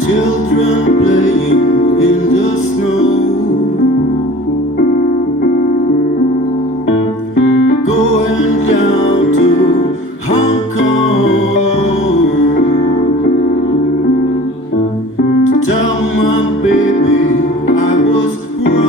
Children playing in the snow, going down to Hong Kong to tell my baby I was wrong.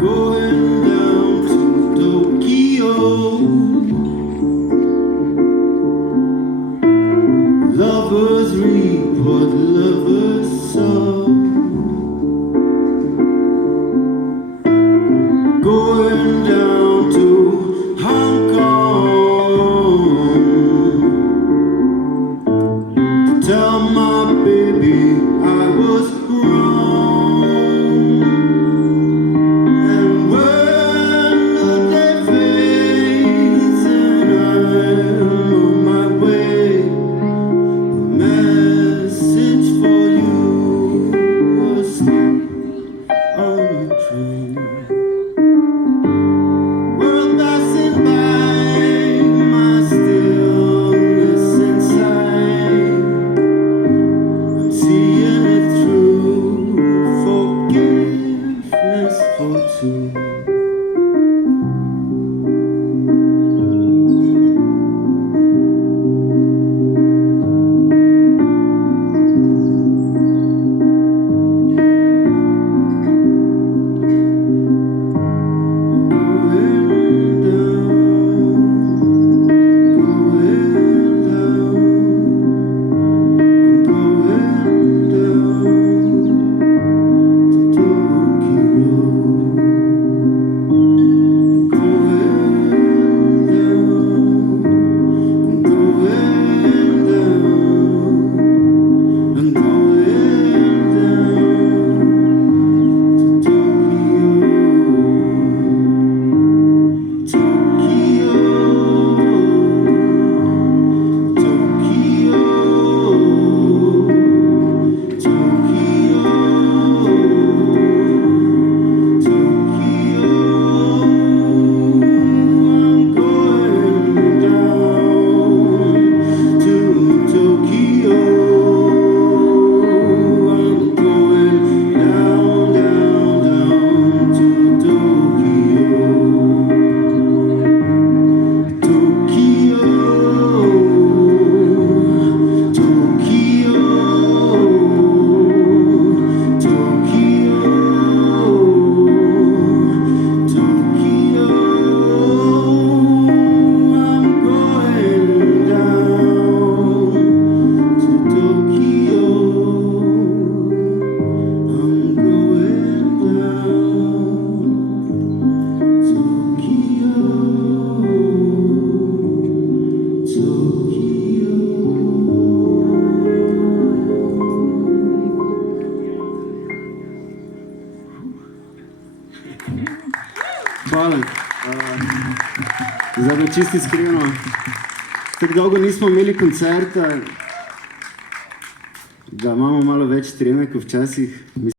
Going down to Tokyo, lovers reap what lovers sow. Going down to Hong Kong to tell my baby I was wrong. And when the day fades and I'm on my way, a message for you was on a train. World passing by, my stillness inside. I'm seeing it through, forgiveness for two. Hvala. Zdaj pa čisto iskreno. Tako dolgo nismo imeli koncerta, da imamo malo več treme kot včasih.